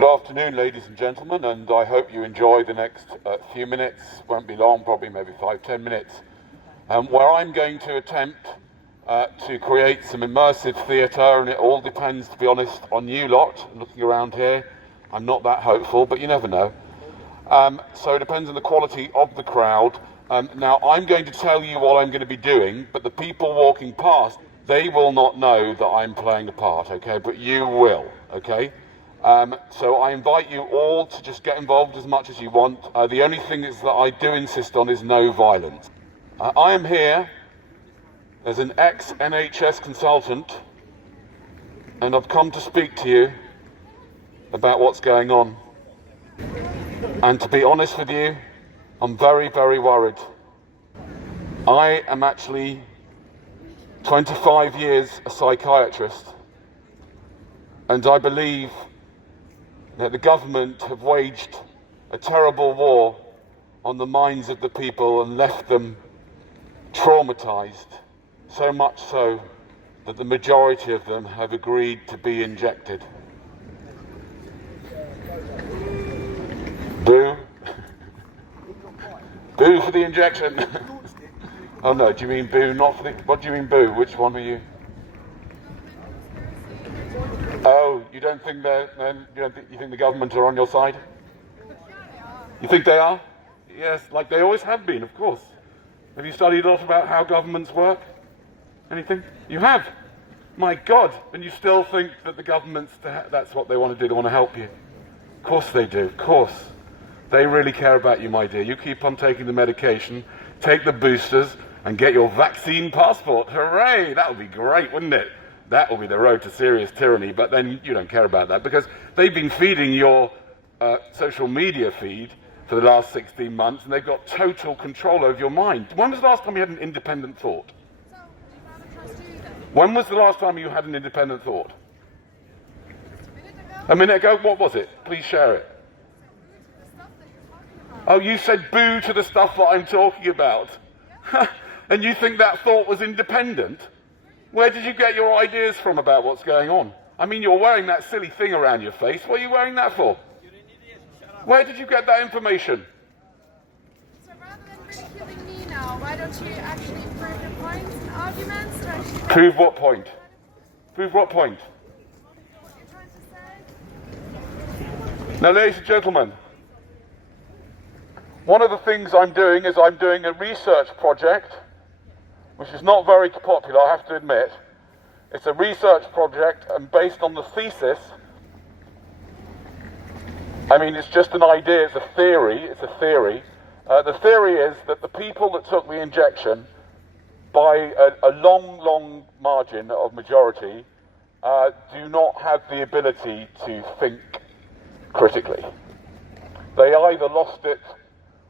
Good afternoon, ladies and gentlemen, and I hope you enjoy the next few minutes. Won't be long, probably maybe 5-10 minutes, where I'm going to attempt to create some immersive theatre, and it all depends, to be honest, on you lot. Looking around here, I'm not that hopeful, but you never know. So it depends on the quality of the crowd. Now, I'm going to tell you what I'm going to be doing, but the people walking past, they will not know that I'm playing a part, okay? But you will, okay? So I invite you all to just get involved as much as you want. The only thing is that I do insist on is no violence. I am here as an ex-NHS consultant, and I've come to speak to you about what's going on. And to be honest with you, I'm very, very worried. I am actually 25 years a psychiatrist, and I believe that the government have waged a terrible war on the minds of the people and left them traumatized, so much so that the majority of them have agreed to be injected. Boo. Boo for the injection. Oh no, do you mean boo not for the... What do you mean boo? Which one were you? Oh, you don't think you think the government are on your side? You think they are? Yes, like they always have been, of course. Have you studied a lot about how governments work? Anything? You have? My God, and you still think that the governments, that's what they want to do, they want to help you? Of course they do, of course. They really care about you, my dear. You keep on taking the medication, take the boosters, and get your vaccine passport. Hooray! That would be great, wouldn't it? That will be the road to serious tyranny, but then you don't care about that because they've been feeding your social media feed for the last 16 months and they've got total control over your mind. When was the last time you had an independent thought? When was the last time you had an independent thought? A minute ago? What was it? Please share it. Oh, you said boo to the stuff that I'm talking about. And you think that thought was independent? Where did you get your ideas from about what's going on? I mean, you're wearing that silly thing around your face. What are you wearing that for? Where did you get that information? So rather than ridiculing me now, why don't you actually prove your points and arguments? Prove what point? Prove what point? What you're trying to say? Now, ladies and gentlemen, one of the things I'm doing is I'm doing a research project which is not very popular, I have to admit. It's a research project and based on the thesis. I mean, it's just an idea, it's a theory. The theory is that the people that took the injection, by a long margin of majority, do not have the ability to think critically. They either lost it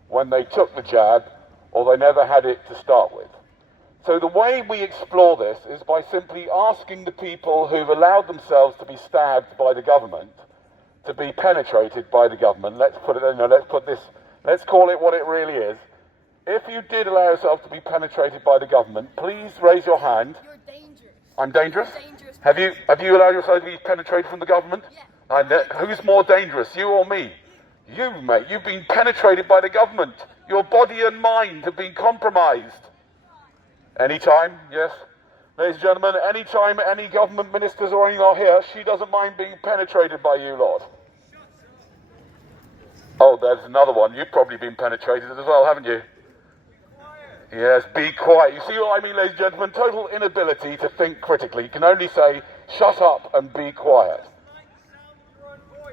when they took the jab, or they never had it to start with. So the way we explore this is by simply asking the people who've allowed themselves to be stabbed by the government, to be penetrated by the government. Let's call it what it really is. If you did allow yourself to be penetrated by the government, please raise your hand. You're dangerous. I'm dangerous? You're dangerous. Have you allowed yourself to be penetrated from the government? Yeah. Who's more dangerous, you or me? You, mate. You've been penetrated by the government. Your body and mind have been compromised. Anytime, yes. Ladies and gentlemen, anytime any government ministers or anything are here, she doesn't mind being penetrated by you lot. Oh, there's another one. You've probably been penetrated as well, haven't you? Yes, be quiet. You see what I mean, ladies and gentlemen? Total inability to think critically. You can only say, shut up and be quiet.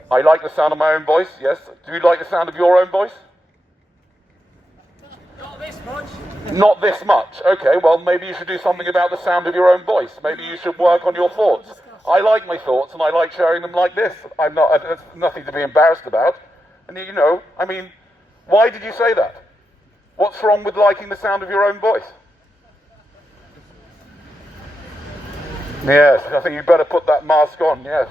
I like the sound of my own voice, yes. Do you like the sound of your own voice? Not this much. Not this much. Okay, well, maybe you should do something about the sound of your own voice. Maybe you should work on your thoughts. I like my thoughts, and I like sharing them like this. There's nothing to be embarrassed about. And you know, I mean, why did you say that? What's wrong with liking the sound of your own voice? Yes, I think you better put that mask on, yes.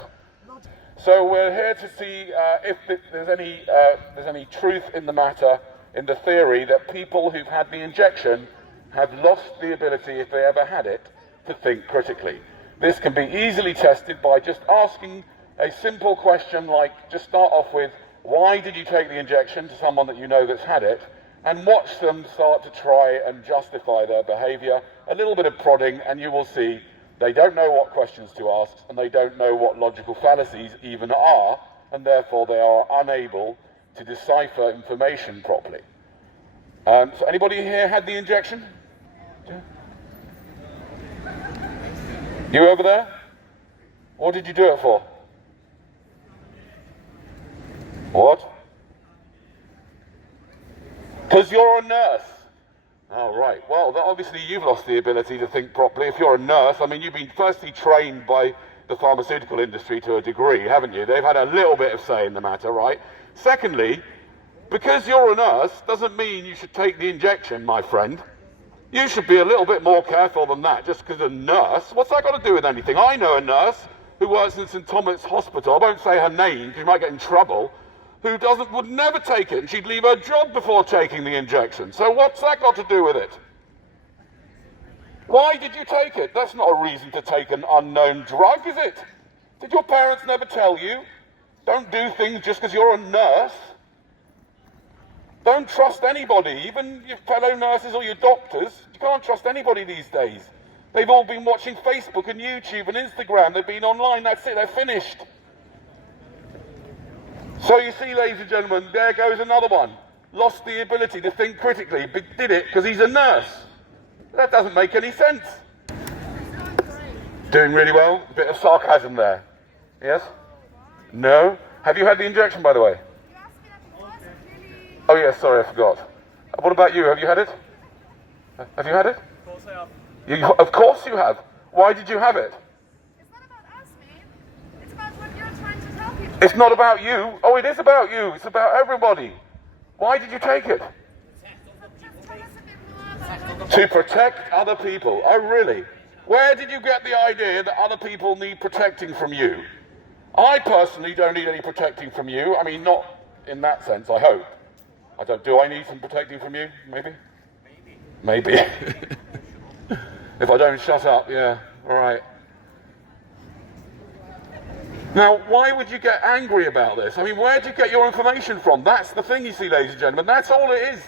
So we're here to see if there's any truth in the matter, in the theory that people who've had the injection have lost the ability, if they ever had it, to think critically. This can be easily tested by just asking a simple question like, just start off with, why did you take the injection, to someone that you know that's had it, and watch them start to try and justify their behaviour. A little bit of prodding and you will see they don't know what questions to ask and they don't know what logical fallacies even are, and therefore they are unable to decipher information properly. So anybody here had the injection? Yeah. You over there? What did you do it for? What? Because you're a nurse. Oh, right. Well, obviously you've lost the ability to think properly. If you're a nurse, I mean, you've been firstly trained by the pharmaceutical industry to a degree, haven't you? They've had a little bit of say in the matter, right? Secondly, because you're a nurse doesn't mean you should take the injection, my friend. You should be a little bit more careful than that, just because a nurse. What's that got to do with anything? I know a nurse who works in St Thomas Hospital. I won't say her name because you might get in trouble. Who would never take it, and she'd leave her job before taking the injection. So what's that got to do with it? Why did you take it? That's not a reason to take an unknown drug, is it? Did your parents never tell you? Don't do things just because you're a nurse. Don't trust anybody, even your fellow nurses or your doctors. You can't trust anybody these days. They've all been watching Facebook and YouTube and Instagram. They've been online, that's it, they're finished. So you see, ladies and gentlemen, there goes another one. Lost the ability to think critically, but did it because he's a nurse. That doesn't make any sense. Doing really well. A bit of sarcasm there. Yes? No? Have you had the injection, by the way? Oh yes, sorry, I forgot. What about you? Have you had it? Have you had it? Of course I have. Of course you have. Why did you have it? It's not about us, mate. It's about what you're trying to tell people. It's not about you. Oh, it is about you. It's about everybody. Why did you take it? Just tell us a bit more about To protect other people. Oh, really? Where did you get the idea that other people need protecting from you? I personally don't need any protecting from you. I mean, not in that sense, I hope. I don't. Do I need some protecting from you? Maybe? Maybe. If I don't shut up, yeah. All right. Now, why would you get angry about this? I mean, where do you get your information from? That's the thing, you see, ladies and gentlemen. That's all it is.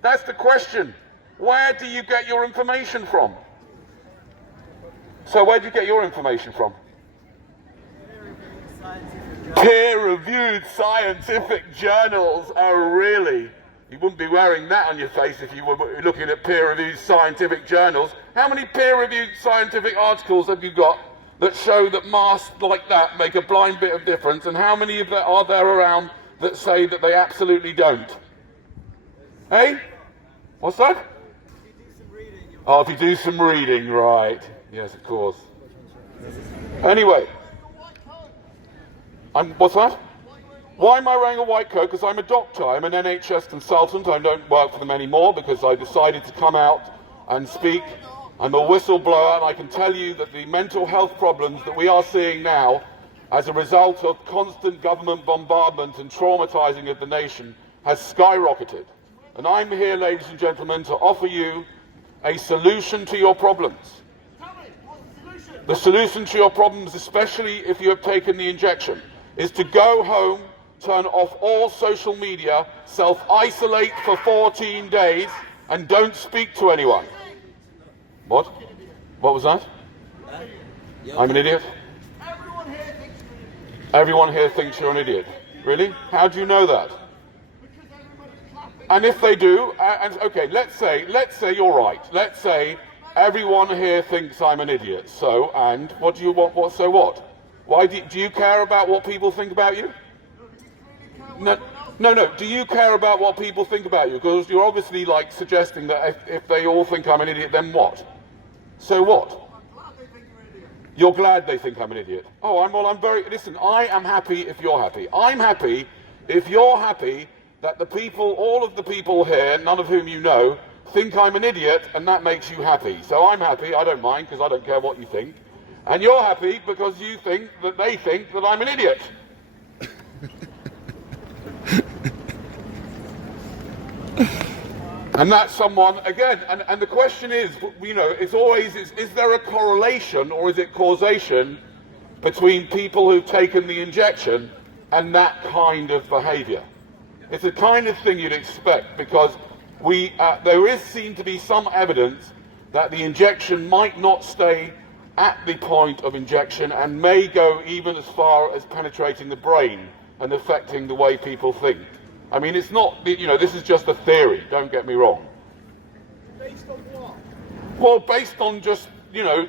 That's the question. Where do you get your information from? So where do you get your information from? Peer-reviewed scientific journals. Oh, really? You wouldn't be wearing that on your face if you were looking at peer-reviewed scientific journals. How many peer-reviewed scientific articles have you got that show that masks like that make a blind bit of difference, and how many of that are there around that say that they absolutely don't? Hey? What's that? Oh, if you do some reading, right. Yes, of course. Anyway. What's that? Why am I wearing a white coat? Because I'm a doctor. I'm an NHS consultant. I don't work for them anymore because I decided to come out and speak. I'm a whistleblower, and I can tell you that the mental health problems that we are seeing now as a result of constant government bombardment and traumatizing of the nation has skyrocketed. And I'm here, ladies and gentlemen, to offer you a solution to your problems. The solution to your problems, especially if you have taken the injection, is to go home, turn off all social media, self-isolate for 14 days, and don't speak to anyone. What? What was that? I'm an idiot? Everyone here thinks you're an idiot. Really? How do you know that? And if they do, and okay, let's say you're right. Let's say everyone here thinks I'm an idiot. So, and what do you want? What? So what? Why do you care about what people think about you? No. Do you care about what people think about you? Because you're obviously like suggesting that if they all think I'm an idiot, then what? So what? You're glad they think I'm an idiot. Oh, listen, I am happy if you're happy. I'm happy if you're happy that the people, all of the people here, none of whom you know, think I'm an idiot, and that makes you happy. So I'm happy, I don't mind, because I don't care what you think. And you're happy because you think that they think that I'm an idiot. And that's someone, again, and the question is, you know, it's always, is there a correlation or is it causation between people who've taken the injection and that kind of behaviour. It's the kind of thing you'd expect, because there is seen to be some evidence that the injection might not stay at the point of injection and may go even as far as penetrating the brain and affecting the way people think. I mean, it's not, this is just a theory, don't get me wrong. Based on what? Well, based on just,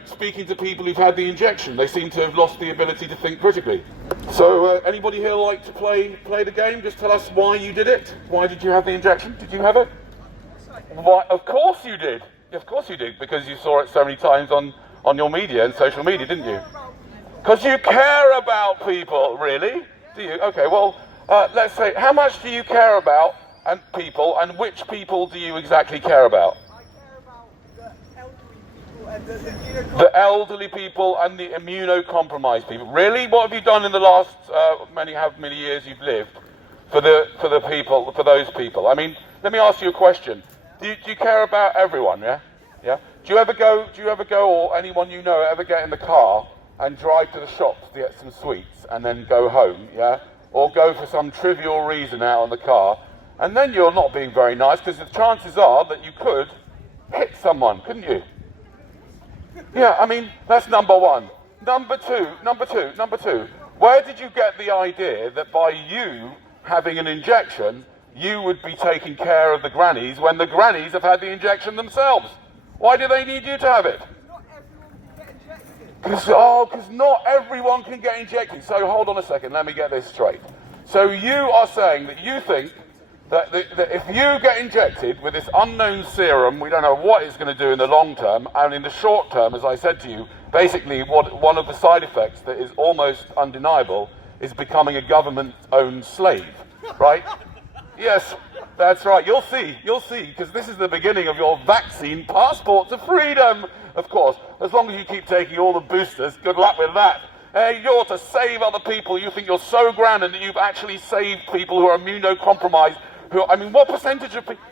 speaking to people who've had the injection. They seem to have lost the ability to think critically. So, anybody here like to play the game? Just tell us why you did it. Why did you have the injection? Did you have it? Why? Of course you did. Of course you did, because you saw it so many times on your media and social media, didn't you? Because you care about people, really? Do you? Okay, well, let's say, how much do you care about people, and which people do you exactly care about? The elderly people and the immunocompromised people. Really? What have you done in the last many years you've lived for those people? I mean, let me ask you a question. Do you care about everyone? Yeah. Do you ever go, or anyone you know ever get in the car and drive to the shops to get some sweets and then go home? Yeah. Or go for some trivial reason out on the car, and then you're not being very nice, because the chances are that you could hit someone, couldn't you? Yeah, I mean, that's number one. Number two. Where did you get the idea that by you having an injection, you would be taking care of the grannies when the grannies have had the injection themselves? Why do they need you to have it? Because not everyone can get injected. So hold on a second, let me get this straight. So you are saying that you think that if you get injected with this unknown serum, we don't know what it's going to do in the long term, and in the short term, as I said to you, basically one of the side effects that is almost undeniable is becoming a government-owned slave, right? Yes, that's right. You'll see, because this is the beginning of your vaccine passport to freedom, of course. As long as you keep taking all the boosters, good luck with that. You're to save other people. You think you're so grand and that you've actually saved people who are immunocompromised. What percentage of people...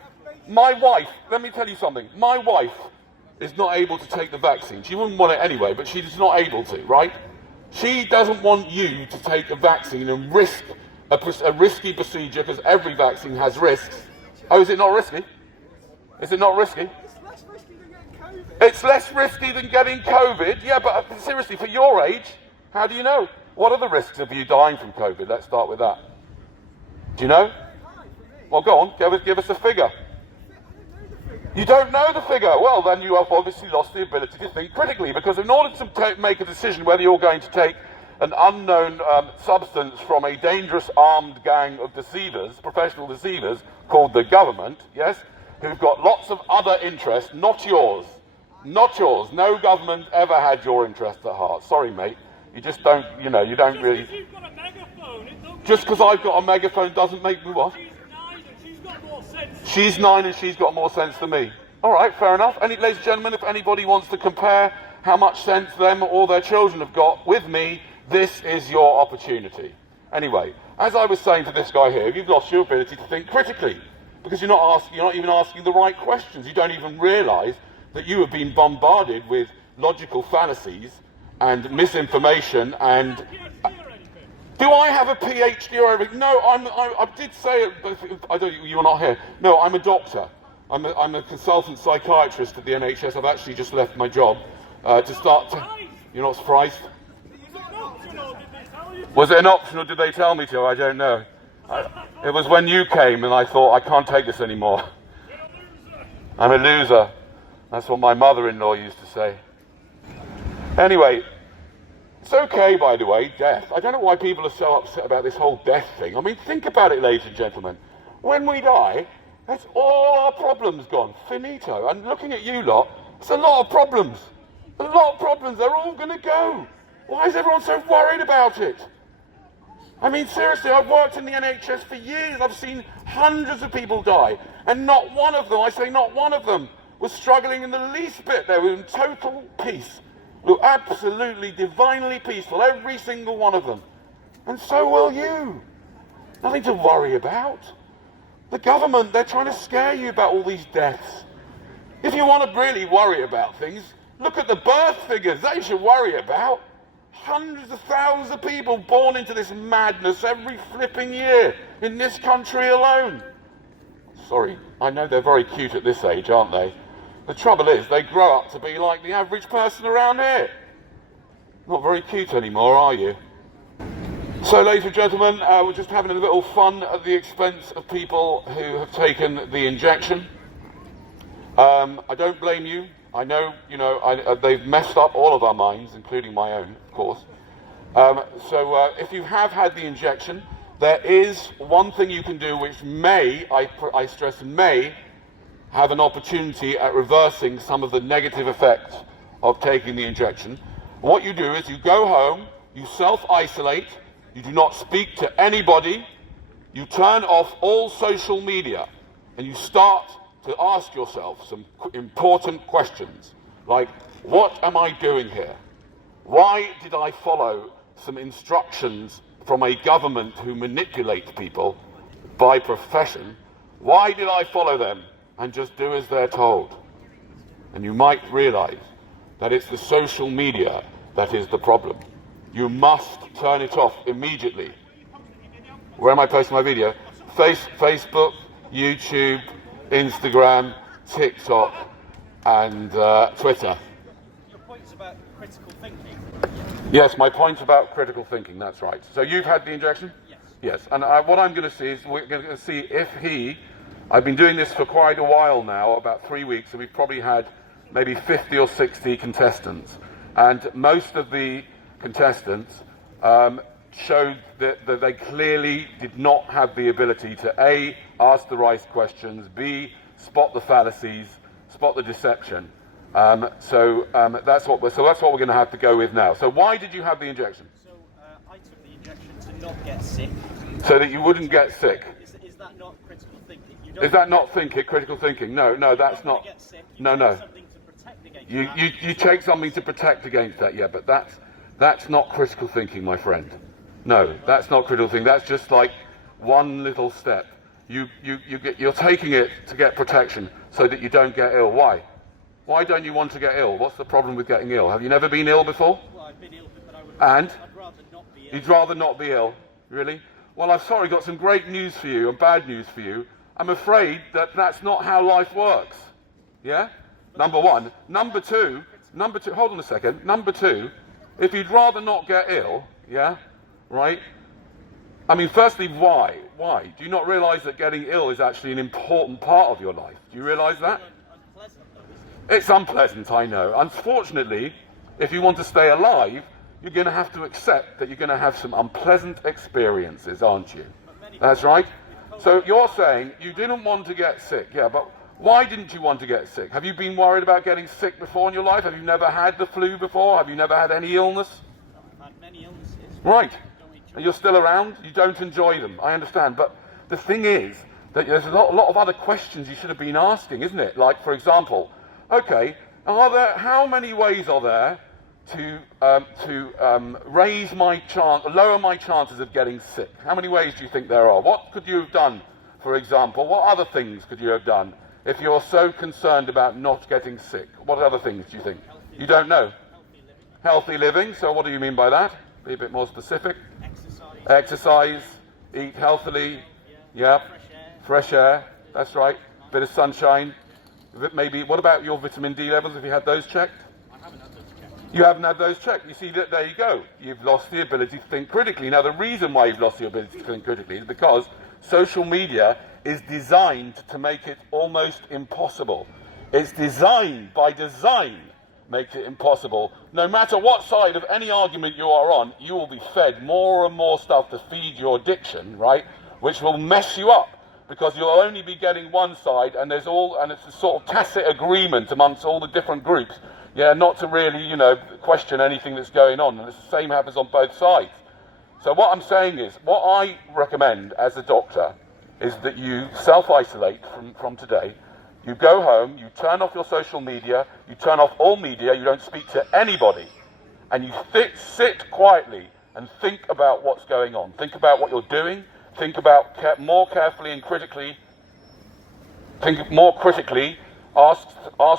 My wife, let me tell you something. My wife is not able to take the vaccine. She wouldn't want it anyway, but she's not able to, right? She doesn't want you to take a vaccine and risk a risky procedure, because every vaccine has risks. Oh, is it not risky? Is it not risky? It's less risky than getting COVID. Yeah, but seriously, for your age, how do you know? What are the risks of you dying from COVID? Let's start with that. Do you know? Well, go on, give us a figure. You don't know the figure. Well, then you have obviously lost the ability to think critically, because in order to make a decision whether you're going to take an unknown substance from a dangerous armed gang of deceivers, professional deceivers, called the government, yes, who've got lots of other interests, not yours. Not yours. No government ever had your interest at heart. Sorry, mate. You just don't, you don't really... Just because you've got a megaphone, just because I've got a megaphone doesn't make me what? She's 9 and she's got more sense. She's 9 and she's got more sense than me. All right, fair enough. Ladies and gentlemen, if anybody wants to compare how much sense them or their children have got with me, this is your opportunity. Anyway, as I was saying to this guy here, you've lost your ability to think critically, because you're not even asking the right questions. You don't even realise that you have been bombarded with logical fallacies and misinformation and... Do I have a PhD or anything? No, I did say it, but you were not here. No, I'm a doctor. I'm a consultant psychiatrist at the NHS. I've actually just left my job to start to... You're not surprised? Was it an option or did they tell me to? I don't know. It was when you came and I thought, I can't take this anymore. I'm a loser. That's what my mother-in-law used to say. Anyway, it's okay, by the way, death. I don't know why people are so upset about this whole death thing. I mean, think about it, ladies and gentlemen. When we die, that's all our problems gone. Finito. And looking at you lot, it's a lot of problems. A lot of problems. They're all going to go. Why is everyone so worried about it? I mean, seriously, I've worked in the NHS for years. I've seen hundreds of people die. And not one of them, I say not one of them, was struggling in the least bit. They were in total peace. Look, absolutely, divinely peaceful, every single one of them. And so will you. Nothing to worry about. The government, they're trying to scare you about all these deaths. If you want to really worry about things, look at the birth figures. They should worry about. hundreds of thousands of people born into this madness every flipping year in this country alone. Sorry, I know they're very cute at this age, aren't they? The trouble is, they grow up to be like the average person around here. Not very cute anymore, are you? So, ladies and gentlemen, we're just having a little fun at the expense of people who have taken the injection. I don't blame you. I know, they've messed up all of our minds, including my own, of course. So if you have had the injection, there is one thing you can do which may, I stress may, have an opportunity at reversing some of the negative effects of taking the injection. What you do is you go home, you self-isolate, you do not speak to anybody, you turn off all social media, and you start to ask yourself some important questions, like, what am I doing here? Why did I follow some instructions from a government who manipulate people by profession? Why did I follow them and just do as they're told? And you might realize that it's the social media that is the problem. You must turn it off immediately. Where am I posting my video? Facebook, YouTube, Instagram, TikTok, and Twitter. Your point's about critical thinking. Yes, my point's about critical thinking, that's right. So you've had the injection? Yes. Yes, and what I'm going to see is we're going to see if I've been doing this for quite a while now, about 3 weeks, and we've probably had maybe 50 or 60 contestants. And most of the contestants showed that they clearly did not have the ability to A, ask the right questions, B, spot the fallacies, spot the deception. So that's what we're going to have to go with now. So why did you have the injection? So I took the injection to not get sick. So that you wouldn't get sick. Is that not critical thinking? Is that not critical thinking? No, that's not. Get sick, No. something to protect against that. You take something to protect against that, yeah, but that's not critical thinking, my friend. No, that's not critical thinking. That's just like one little step. You're taking it to get protection so that you don't get ill. Why? Why don't you want to get ill? What's the problem with getting ill? Have you never been ill before? Well, I've been ill, but And? I'd rather not be ill. You'd rather not be ill, really? Well, I've got some great news for you and bad news for you. I'm afraid that that's not how life works. Yeah? Number one. Number two, hold on a second. Number two, if you'd rather not get ill, yeah, right? I mean, firstly, why? Why? Do you not realise that getting ill is actually an important part of your life? Do you realise that? Unpleasant, though, isn't it? It's unpleasant, I know. Unfortunately, if you want to stay alive, you're going to have to accept that you're going to have some unpleasant experiences, aren't you? That's right. So you're saying you didn't want to get sick, yeah, but why didn't you want to get sick? Have you been worried about getting sick before in your life? Have you never had the flu before? Have you never had any illness? I've had many illnesses. Right. Don't enjoy And you're still around? You don't enjoy them. I understand. But the thing is that there's a lot of other questions you should have been asking, isn't it? Like, for example, okay, how many ways are there to lower my chances of getting sick? How many ways do you think there are? What could you have done, for example? What other things could you have done if you're so concerned about not getting sick? What other things do you think? You don't know. Healthy living. So what do you mean by that? Be a bit more specific. Exercise, eat healthily. Yeah. Fresh air. That's right. Bit of sunshine. Maybe. What about your vitamin D levels? Have you had those checked? You haven't had those checked. You see, there you go. You've lost the ability to think critically. Now, the reason why you've lost the ability to think critically is because social media is designed to make it almost impossible. It's designed, by design, makes it impossible. No matter what side of any argument you are on, you will be fed more and more stuff to feed your addiction, right? Which will mess you up, because you'll only be getting one side, and it's a sort of tacit agreement amongst all the different groups. Yeah, not to really, question anything that's going on. And the same happens on both sides. So what I'm saying is, what I recommend as a doctor is that you self-isolate from today. You go home, you turn off your social media, you turn off all media, you don't speak to anybody. And you sit quietly and think about what's going on. Think about what you're doing. Think about more carefully and critically. Think more critically. Ask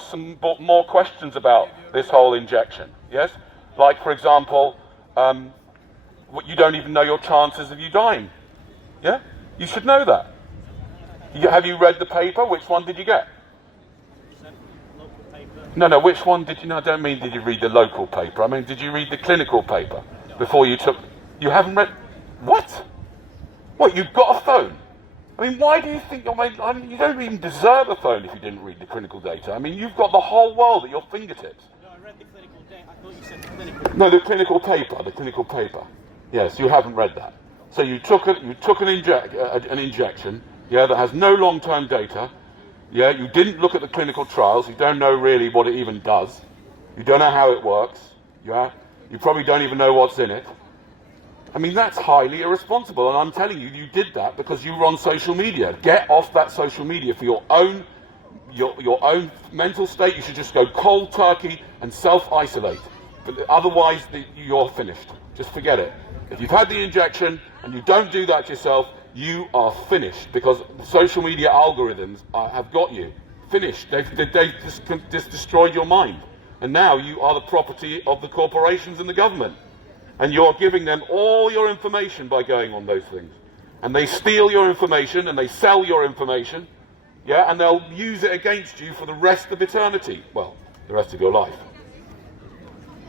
some more questions about this whole injection, yes? Like, for example, you don't even know your chances of you dying. Yeah? You should know that. Have you read the paper? Which one did you get? Local paper. No, which one did you, no, I don't mean did you read the local paper. I mean, did you read the clinical paper before you took, you haven't read, what? What, you've got a phone? I mean, why do you think, you don't even deserve a phone if you didn't read the clinical data. I mean, you've got the whole world at your fingertips. No, I read the clinical data. I thought you said clinical. No, the clinical paper. Yes, you haven't read that. So you took an injection, yeah, that has no long-term data. Yeah, you didn't look at the clinical trials. You don't know really what it even does. You don't know how it works. Yeah, you probably don't even know what's in it. I mean, that's highly irresponsible, and I'm telling you, you did that because you were on social media. Get off that social media for your own mental state. You should just go cold turkey and self-isolate. But otherwise, you're finished. Just forget it. If you've had the injection and you don't do that yourself, you are finished because the social media algorithms have got you. Finished. They've just destroyed your mind. And now you are the property of the corporations and the government. And you're giving them all your information by going on those things. And they steal your information and they sell your information. Yeah, and they'll use it against you for the rest of eternity. Well, the rest of your life.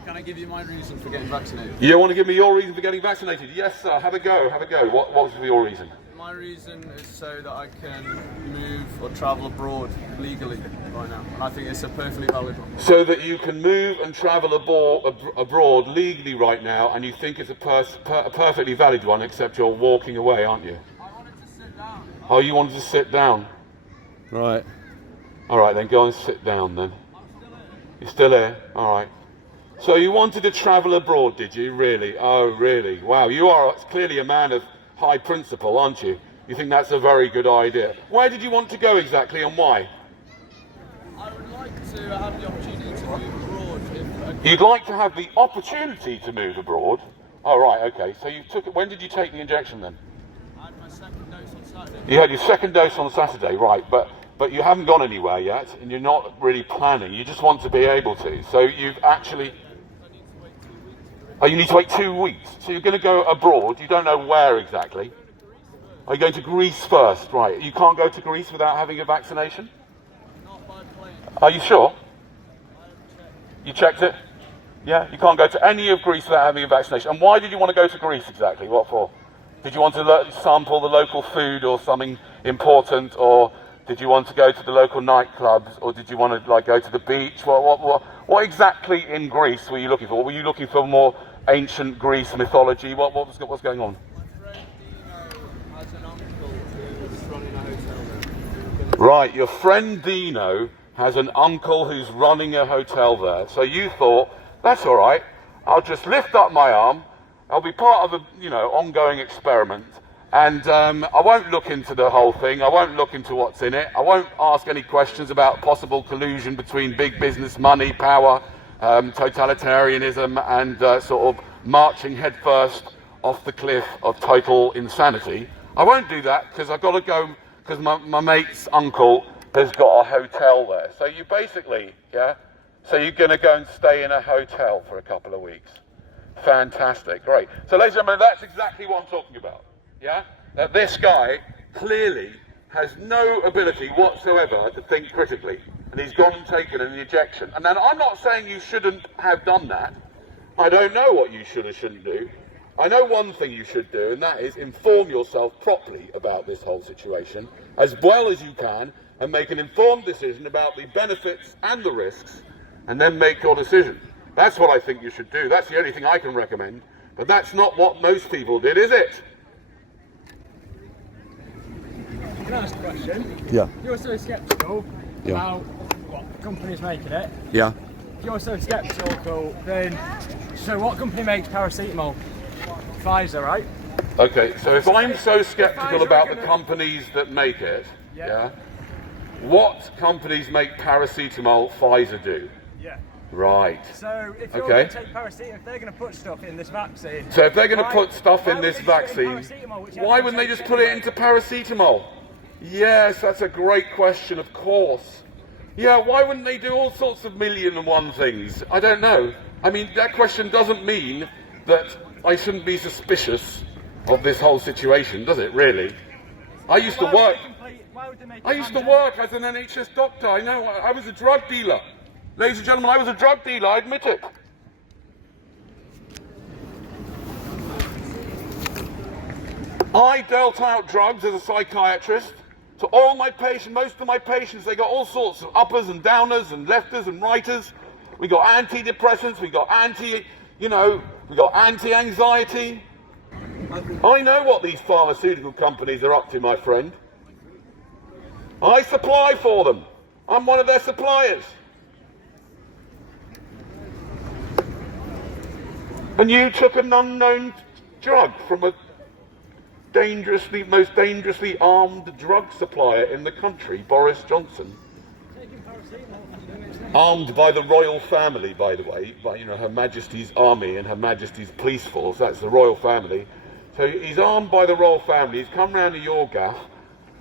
Can I give you my reason for getting vaccinated? You want to give me your reason for getting vaccinated? Yes, sir. Have a go. What was your reason? My reason is so that I can move or travel abroad legally right now. And I think it's a perfectly valid one. So that you can move and travel abroad legally right now, and you think it's a perfectly valid one, except you're walking away, aren't you? I wanted to sit down. Oh, you wanted to sit down? Right. All right, then go and sit down then. You're still here? All right. So you wanted to travel abroad, did you? Really? Oh, really? Wow, you are clearly a man of high principle, aren't you? You think that's a very good idea. Where did you want to go exactly, and why? I would like to have the opportunity to move abroad. You'd like to have the opportunity to move abroad? Oh, right, okay. So you took it. When did you take the injection then? I had my second dose on Saturday. You had your second dose on Saturday, right? But you haven't gone anywhere yet, and you're not really planning. You just want to be able to. So you've actually. Oh, you need to wait 2 weeks. So you're going to go abroad. You don't know where exactly. Are you going to Greece first? Right. You can't go to Greece without having a vaccination? Not by plane. Are you sure? I have checked. You checked it? Yeah? You can't go to any of Greece without having a vaccination. And why did you want to go to Greece exactly? What for? Did you want to sample the local food or something important? Or did you want to go to the local nightclubs? Or did you want to go to the beach? What exactly in Greece were you looking for? Were you looking for more ancient Greece mythology? What's going on? My friend Dino has an uncle who's running a hotel there. Right, your friend Dino has an uncle who's running a hotel there. So you thought, that's all right. I'll just lift up my arm. I'll be part of a ongoing experiment. And I won't look into the whole thing. I won't look into what's in it. I won't ask any questions about possible collusion between big business, money, power, totalitarianism, and sort of marching headfirst off the cliff of total insanity. I won't do that because I've got to go because my mate's uncle has got a hotel there. So you basically, so you're going to go and stay in a hotel for a couple of weeks. Fantastic, great. So ladies and gentlemen, that's exactly what I'm talking about. Yeah? That this guy clearly has no ability whatsoever to think critically. And he's gone and taken an injection. And then I'm not saying you shouldn't have done that. I don't know what you should or shouldn't do. I know one thing you should do, and that is inform yourself properly about this whole situation, as well as you can, and make an informed decision about the benefits and the risks, and then make your decision. That's what I think you should do. That's the only thing I can recommend. But that's not what most people did, is it? Can I ask a question? Yeah. You're so sceptical about what company's making it. Yeah. If you're so sceptical, then so what company makes paracetamol? Pfizer, right? Okay, so if I'm so sceptical about the companies that make it, what companies make paracetamol Pfizer do? Yeah. Right. So if you're Okay. going to take paracetamol, if they're going to put stuff in this vaccine. So if they're going to why- put stuff why in would this they put it in vaccine, paracetamol, which why wouldn't they just put it into paracetamol? Yes, that's a great question, of course. Yeah, why wouldn't they do all sorts of million and one things? I don't know. I mean, that question doesn't mean that I shouldn't be suspicious of this whole situation, does it, really? I used to work as an NHS doctor. I know, I was a drug dealer. Ladies and gentlemen, I was a drug dealer, I admit it. I dealt out drugs as a psychiatrist to all my patients. Most of my patients, they got all sorts of uppers and downers and lefters and righters. We got antidepressants, we got we got anti-anxiety. I know what these pharmaceutical companies are up to, my friend. I supply for them. I'm one of their suppliers. And you took an unknown drug from a most dangerously armed drug supplier in the country, Boris Johnson. Armed by the royal family, by the way, by Her Majesty's Army and Her Majesty's Police Force. That's the royal family. So he's armed by the royal family. He's come round to your gaff,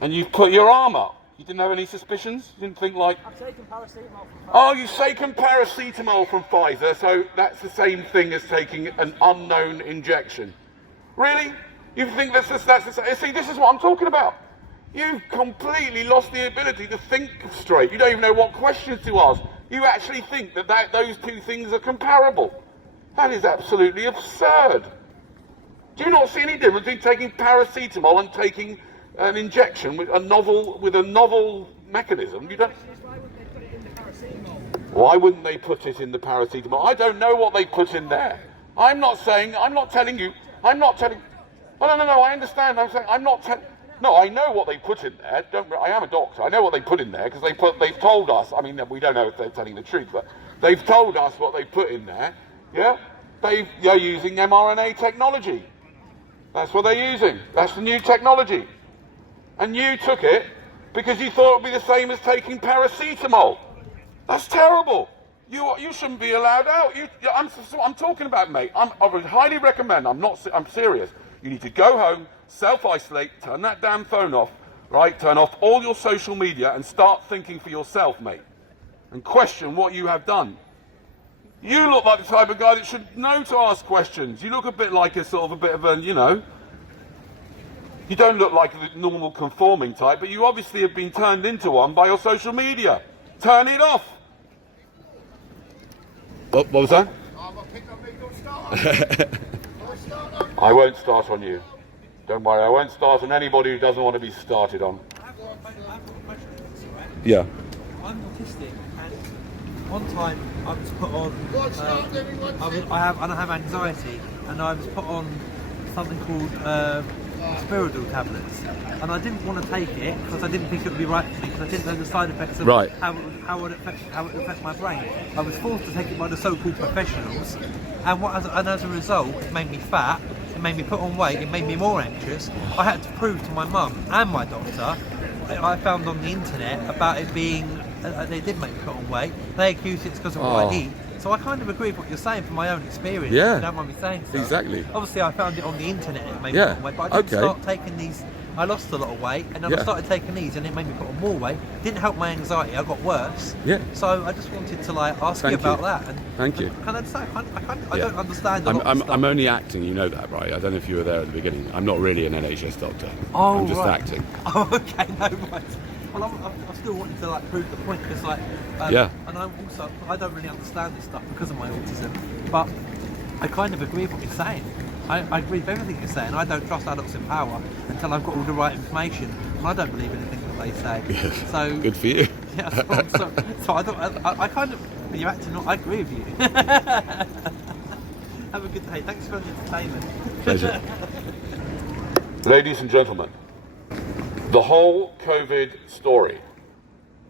and you've put your arm up. You didn't have any suspicions? You didn't think like... I've taken paracetamol from Pfizer. Oh, you've taken paracetamol from Pfizer, so that's the same thing as taking an unknown injection. Really? You think that's see, this is what I'm talking about. You've completely lost the ability to think straight. You don't even know what questions to ask. You actually think that those two things are comparable. That is absolutely absurd. Do you not see any difference between taking paracetamol and taking an injection with a novel mechanism? You don't. Why wouldn't they put it in the paracetamol? I don't know what they put in there. I'm not telling you. No, I understand. No, I know what they put in there. I am a doctor. I know what they put in there because they've told us. I mean, we don't know if they're telling the truth, but they've told us what they put in there. Yeah, they're using mRNA technology. That's what they're using. That's the new technology. And you took it because you thought it would be the same as taking paracetamol. That's terrible. You shouldn't be allowed out. I'm talking about, mate. I would highly recommend. I'm serious. You need to go home, self-isolate, turn that damn phone off, right? Turn off all your social media and start thinking for yourself, mate. And question what you have done. You look like the type of guy that should know to ask questions. You look a bit like a bit of a, you don't look like the normal conforming type, but you obviously have been turned into one by your social media. Turn it off. What was that? I won't start on you. Don't worry, I won't start on anybody who doesn't want to be started on. I have one question, right? Yeah. I'm autistic, and one time I was put on. I have anxiety, and I was put on something called Spiridol tablets, and I didn't want to take it because I didn't think it would be right for me because I didn't know the side effects of how it would affect my brain. I was forced to take it by the so-called professionals, and as a result, it made me fat. It made me put on weight, it made me more anxious. I had to prove to my mum and my doctor that I found on the internet about it being, they did make me put on weight. They accused it's because of what I eat. So I kind of agree with what you're saying from my own experience. Yeah. If you don't mind me saying so. Exactly. Obviously I found it on the internet, it made me put on weight, but I didn't start taking these. I lost a lot of weight, and then I started taking these, and it made me put on more weight. Didn't help my anxiety. I got worse. Yeah. So I just wanted to ask you about that. And Thank you. Can I say I don't understand. I'm only acting. You know that, right? I don't know if you were there at the beginning. I'm not really an NHS doctor. Oh, I'm just right. acting. Oh, okay, no worries. Well, I'm still wanting to prove the point because and I don't really understand this stuff because of my autism, but I kind of agree with what you're saying. I agree with everything you're saying. I don't trust adults in power until I've got all the right information, and I don't believe anything that they say. Yes. So good for you. Yeah, so I kind of, you're acting. I agree with you. Have a good day. Thanks for the entertainment. Pleasure. Ladies and gentlemen, the whole COVID story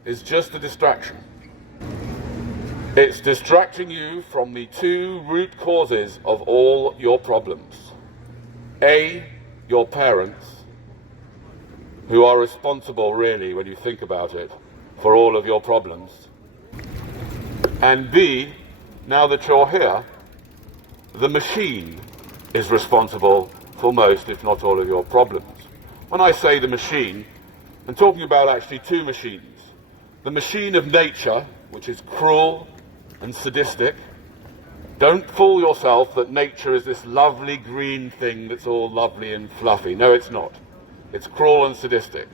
is just a distraction. It's distracting you from the two root causes of all your problems. A, your parents, who are responsible really, when you think about it, for all of your problems. And B, now that you're here, the machine is responsible for most, if not all, of your problems. When I say the machine, I'm talking about actually two machines. The machine of nature, which is cruel and sadistic, Don't fool yourself that nature is this lovely green thing that's all lovely and fluffy. No, it's not. It's cruel and sadistic.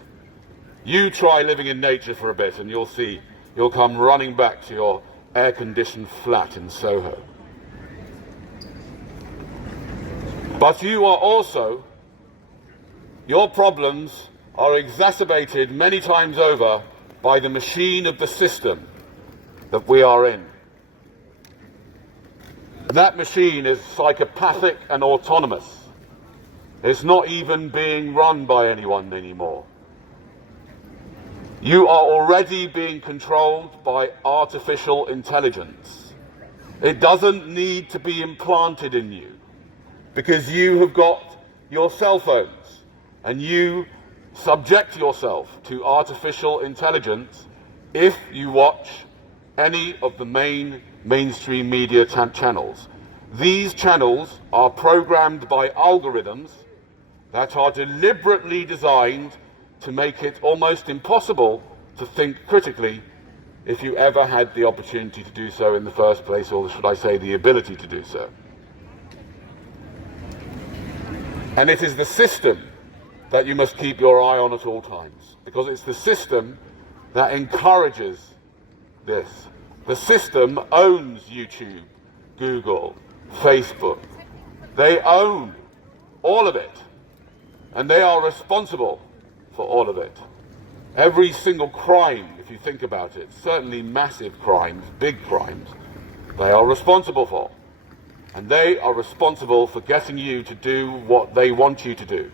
You try living in nature for a bit and you'll see, you'll come running back to your air-conditioned flat in Soho. But you are also, your problems are exacerbated many times over by the machine of the system that we are in. That machine is psychopathic and autonomous. It's not even being run by anyone anymore. You are already being controlled by artificial intelligence. It doesn't need to be implanted in you because you have got your cell phones and you subject yourself to artificial intelligence if you watch any of the mainstream media channels. These channels are programmed by algorithms that are deliberately designed to make it almost impossible to think critically if you ever had the opportunity to do so in the first place, or should I say the ability to do so. And it is the system that you must keep your eye on at all times, because it's the system that encourages this. The system owns YouTube, Google, Facebook. They own all of it, and they are responsible for all of it. Every single crime, if you think about it, certainly massive crimes, big crimes, they are responsible for. And they are responsible for getting you to do what they want you to do.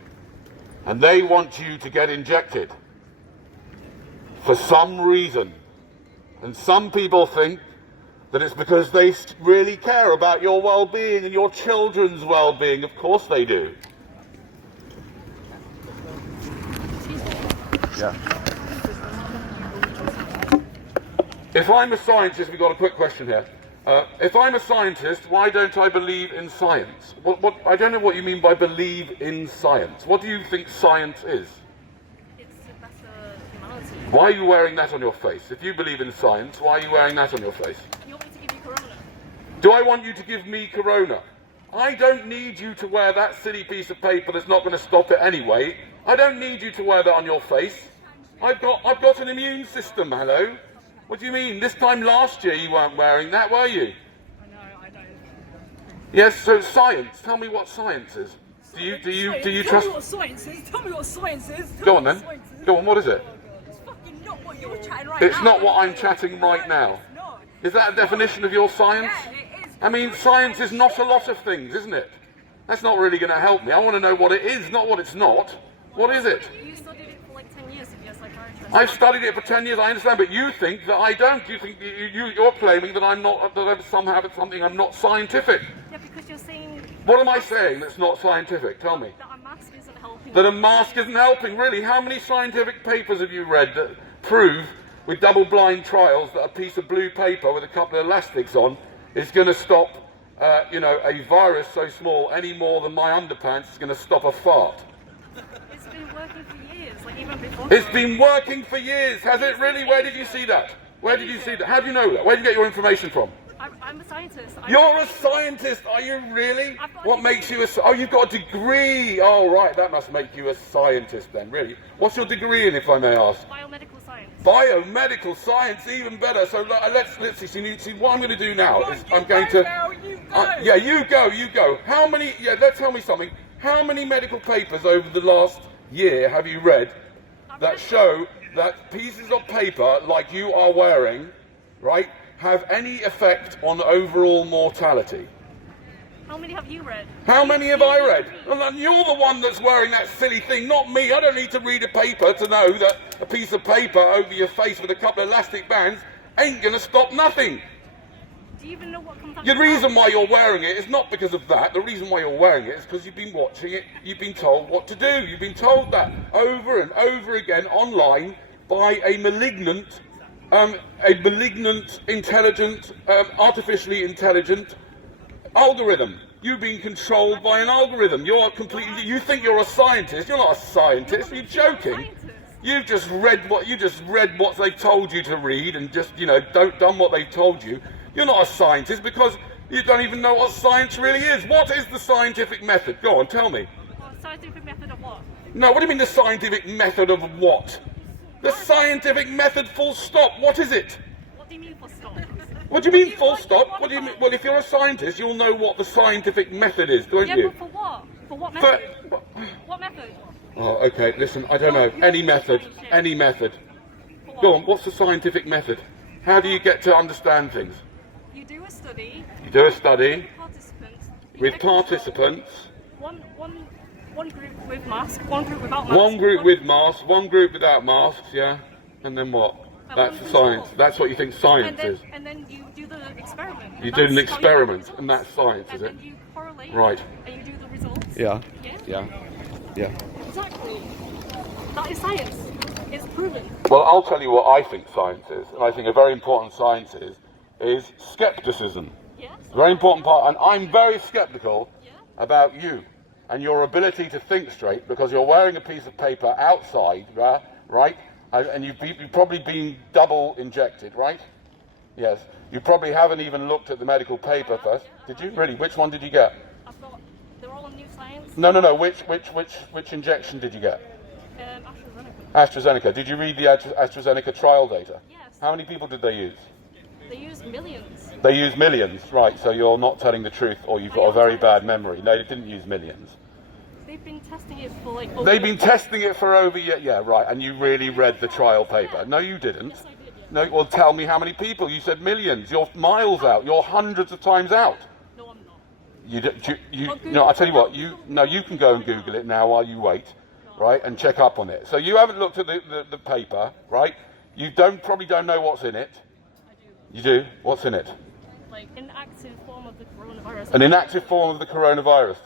And they want you to get injected for some reason. And some people think that it's because they really care about your well-being and your children's well-being. Of course they do. Yeah. If I'm a scientist, we've got a quick question here. If I'm a scientist, why don't I believe in science? I don't know what you mean by believe in science. What do you think science is? It's a better humanity. Why are you wearing that on your face? If you believe in science, why are you wearing that on your face? You want me to give you corona? Do I want you to give me corona? I don't need you to wear that silly piece of paper that's not going to stop it anyway. I don't need you to wear that on your face. I've got an immune system, hello? What do you mean? This time last year you weren't wearing that, were you? No, I don't. Yes, so science. Tell me what science is. Do you trust? Tell me what science is. Tell me what science is. Go on then. Go on, what is it? It's fucking not what you're chatting right now. It's not what I'm chatting right now. It's not. Is that a definition of your science? Yeah, it is. I mean, science is not a lot of things, isn't it? That's not really going to help me. I want to know what it is, not what it's not. What is it? You studied it for like 10 years if you're a psychiatrist. I've studied it for 10 years, I understand, but you think that I don't. You think you're claiming that I'm not, that I'm somehow something I'm not scientific. Yeah, because you're saying... What am I saying that's not scientific? Tell me. That a mask isn't helping. That a mask isn't helping, really? How many scientific papers have you read that prove, with double-blind trials, that a piece of blue paper with a couple of elastics on is going to stop, a virus so small any more than my underpants is going to stop a fart? It's been working for years, like even before. It's been working for years, has it really? Where did you see that? Where did you see that? How do you know that? Where did you get your information from? I'm a scientist. You're a scientist, are you really? I've got a What makes you a... Oh, you've got a degree. Oh, right, that must make you a scientist then, really. What's your degree in, if I may ask? Biomedical science. Biomedical science, even better. So let's see what I'm going to do now is I'm going to... yeah, you go. How many... Yeah, tell me something. How many medical papers over the last year have you read that show that pieces of paper like you are wearing, right, have any effect on overall mortality? How many have you read? How many have I read? Well, you're the one that's wearing that silly thing, not me. I don't need to read a paper to know that a piece of paper over your face with a couple of elastic bands ain't going to stop nothing. Do you even know what comes The reason why you're wearing it is not because of that. The reason why you're wearing it is because you've been watching it, you've been told what to do. You've been told that over and over again online by a malignant, intelligent, artificially intelligent algorithm. You've been controlled by an algorithm. You think you're a scientist. You're not a scientist. You're joking. You've just read what they've told you to read and just, done what they've told you. You're not a scientist because You don't even know what science really is. What is the scientific method? Go on, tell me. Scientific method of what? No, what do you mean the scientific method of what? The scientific method full stop. What is it? What do you mean for stop? What do you mean full stop? What do you mean? Well, if you're a scientist, you'll know what the scientific method is, don't Yeah, you? but for what? For what method? What method? Oh, okay, listen, I don't know. Any method. Any method. For what? Go on, what's the scientific method? How do you get to understand things? You do a study. You do a study Participants. with participants. One group with mask, one group without mask. One group with masks, one group without masks, yeah? And then what? And That's one the science. result. That's what you think science is. And then you do the experiment. You and do an that's how you get the experiment, results. and that's science, is And it? then you correlate. Right. And you do the results. Yeah. Yeah? Yeah. Yeah. Exactly. That is science. It's proven. Well, I'll tell you what I think science is, and I think a very important science is skepticism. Yes. A very important part, and I'm very skeptical Yeah. about you and your ability to think straight because you're wearing a piece of paper outside, right? And you've probably been double injected, right? Yes. You probably haven't even looked at the medical paper first. Did you? Really? Which one did you get? I've got. They're all on new science. No. Which injection did you get? AstraZeneca. AstraZeneca. Did you read the AstraZeneca trial data? Yes. How many people did they use? They use millions. They used millions, right? So you're not telling the truth, or you've got a very bad memory. No, they didn't use millions. They've been testing it for like. They've been testing it for over yeah, right. And you really read the trial paper? No, you didn't. Yes, I did. Yeah. No, well, tell me how many people. You said millions. You're miles out. You're hundreds of times out. No, I'm not. No, I tell you what. You can go and Google it now while you wait, right, and check up on it. So you haven't looked at the paper, right? You probably don't know what's in it. I do. You do. What's in it? Like inactive form of the coronavirus. An inactive form of the coronavirus.